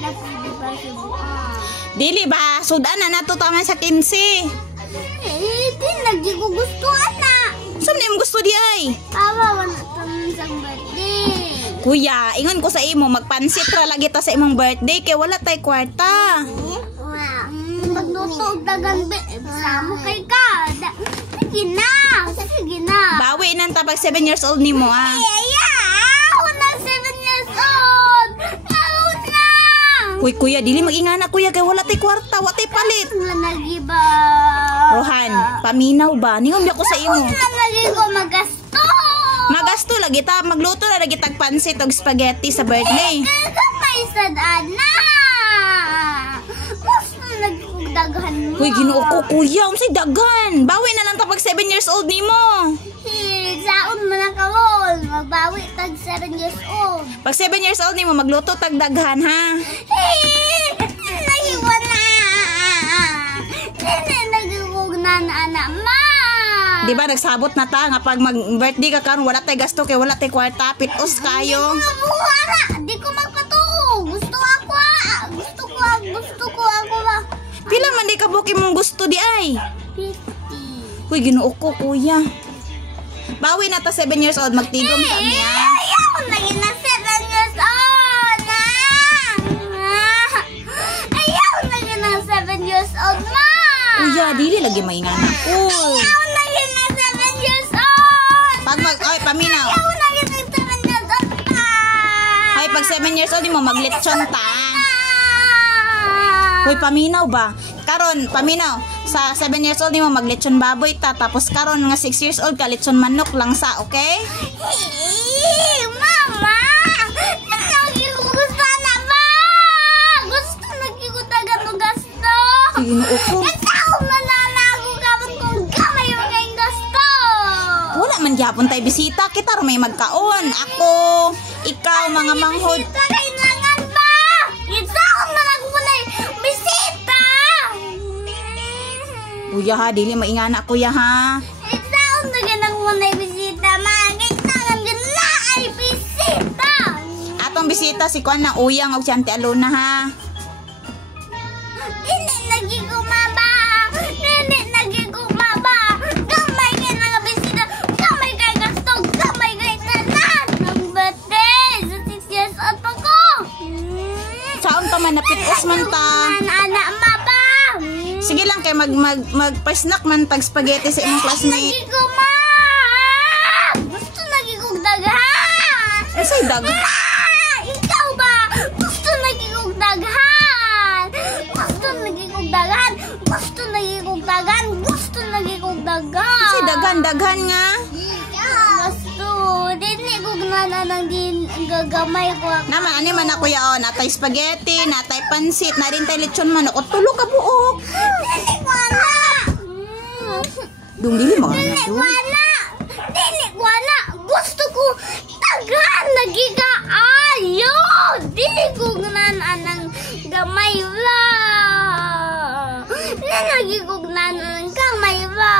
na pwede ba subuan? Dili ba? Sudan na nato taman sa 15. Di lagi ko gusto na. Saan mo gusto di ay? Awa, wala taman sa birthday. Kuya, ingon ko sa imo, magpansit ra lagi ta sa imong birthday kay wala tay kwarta. Magluto og dagang sama kay ka. Sige na. Sige na. Bawi nang tapag 7 years old nimo ah. Ako na 7 years old. Ako na. Kuya, dili mag-ingana kuya kay wala tay kwarta, wala tay palit. Nga nagiba. Rohan, paminaw ba? Ningon ko sa imo. Nga lagi ko magasto. Magasto lagi ta, magluto na lagi tag pansit og spaghetti sa birthday. May sadana. Gusto nagdaghan mo. Uy, Ginoo ko kuya, unsay daghan? Bawi na lang tapag 7 years old nimo. Saon man ang kawol. Magbawi tag 7 years old. Pag 7 years old nimo magluto tag daghan ha. Nahiwa na. Nagugog na anak ma. Di ba nagsabot na ta nga pag mag-birthday ka karon wala tay gasto kay wala tay kwarta, pitos kayo. Di ko magpatuo. Gusto ako ah. Gusto ko ako ah. Pila man di ka buki mong gusto di ay? 50. Uy, Ginoo ko kuya. Bawi na ta 7 years old, magtigom sa niya. Ayaw na yun na 7 years old na. Ayaw na yun na 7 years old ma. Kuya, dili lagi maingana. Uy. Ayaw na yun na 7 years old. Pag ay paminaw. Ayaw na yun na 7 years old pa. Ay pag 7 years old mo maglechon ta. Uy, paminaw ba? Karon, paminaw. Sa 7 years old mo maglechon baboy ta. Tapos karon nga 6 years old ka lechon manok lang sa, okay? Mama! Lagi ko gusto na ba? Gusto lagi ko taga to gasto. Ginoo ko. Ikaw mananago ka kung kamay mo kayong gasto. Wala man gyapon tay bisita, kita ro may magkaon. Ako, ikaw mga manghod. Bisita kailangan ba? Ikaw mananago mo na bisita. Kuya ha, dili maingana kuya ha. Ikaw na ganang mo na bisita. Kailangan gana ay bisita. Atong bisita si Kuan na uyang og si Auntie Alona ha. Hindi lagi kumaba. Hindi lagi kumaba. Kamay kayo nga bisita. Kamay kayo gasto. Kamay kayo tanan. Ang birthday. Sa 6 years old pa ko. Saon ka man napitos man ta. Anak maba. Sige lang kay magpa-snack man tag spaghetti sa imong classmate. Lagi kuma. Gusto lagi kong daghan. Unsay dag? Ikaw ba? Gusto lagi kong daghan. Gusto lagi kong daghan. Gusto lagi kong daghan. Gusto lagi kong daghan. Unsay daghan nga? Gusto. Dili ko gnana nang din gagamay ko. Naman ani man ako yaon, natay spaghetti, natay pansit, na rin tay lechon manok, o tulo ka buok. Dili wala. Dung dili mga Dili wala. Dili wala. Gusto ko daghan lagi ka ayo. Dili ko gnana nang gamay la. Lagi ko gnana nang gamay la.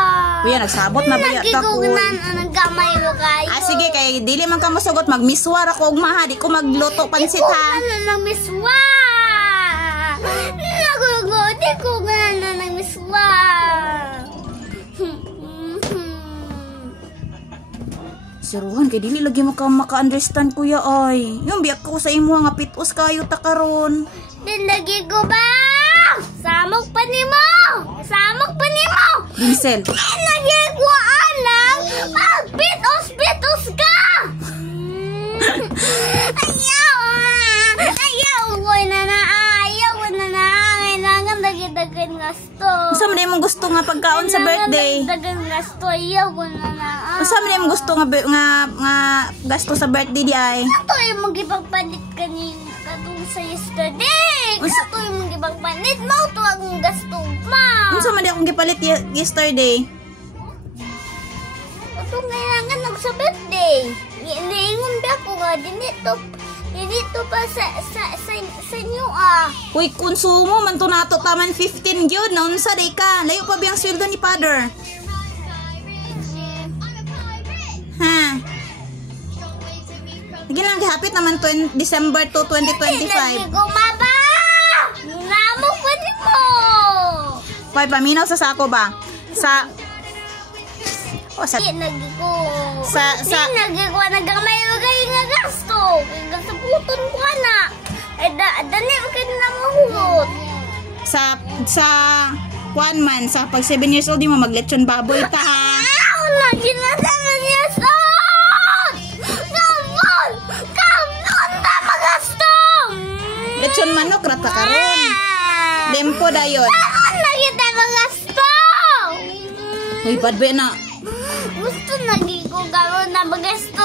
Kuya, nagsabot na ba Lagi yata ko ko? gnana nang gamay la kayo. Ah, sige, kay dili man ka mosugot, magmiswar ako og maha, di ko magluto pansit ha. Ano nang miswa? Di ko gnana nang miswa. Siruhan, kay dili lagi maka-understand kuya ay. Yung biyak ko sa imo nga pitos kayo ta karon. Lagi ko ba? Samok pa ni mo! Samok pa ni mo! Diesel. Lagi ko alam! Pitos ka! Ayaw! Ayaw ko na na! Ayaw ko na na! Kailangan dagdagan gasto. Unsa man imong gusto nga pagkaon sa birthday? Dagdagan gasto. Ayaw ko na na. Unsa man imong gusto nga gasto sa birthday di ay? Ito yung magipagpalit kanina katong sa yesterday. Ito yung magipagpalit mo. Ito ang gasto ma. Unsa man di akong gipalit yesterday? Ito kailangan sa birthday. Niingon ba ko nga dinito pa sa inyo ah. Uy, konsumo man to nato taman 15 gyud na unsa day ka? Layo pa biyang sweldo ni father. Ha. Sige lang, hapit naman December 2, 2025. Lagi ko maba. Hoy, paminaw sa sako ba? Sa sa Di nagi ko. Sa- Di nagi ko nagamay magay nga gasto. Gasto puton ko na. Ay dali mo kayo na mahulot. sa 1 month sa pag 7 years old di mo maglechon baboy ta ha. Lagi na 7 years old! Kapon! Kapon na magasto! Lechon manok rata karon. Dempo dayon. Kapon lagi na magasto! Uy, bad boy na. Gusto lagi ko gawin na magasto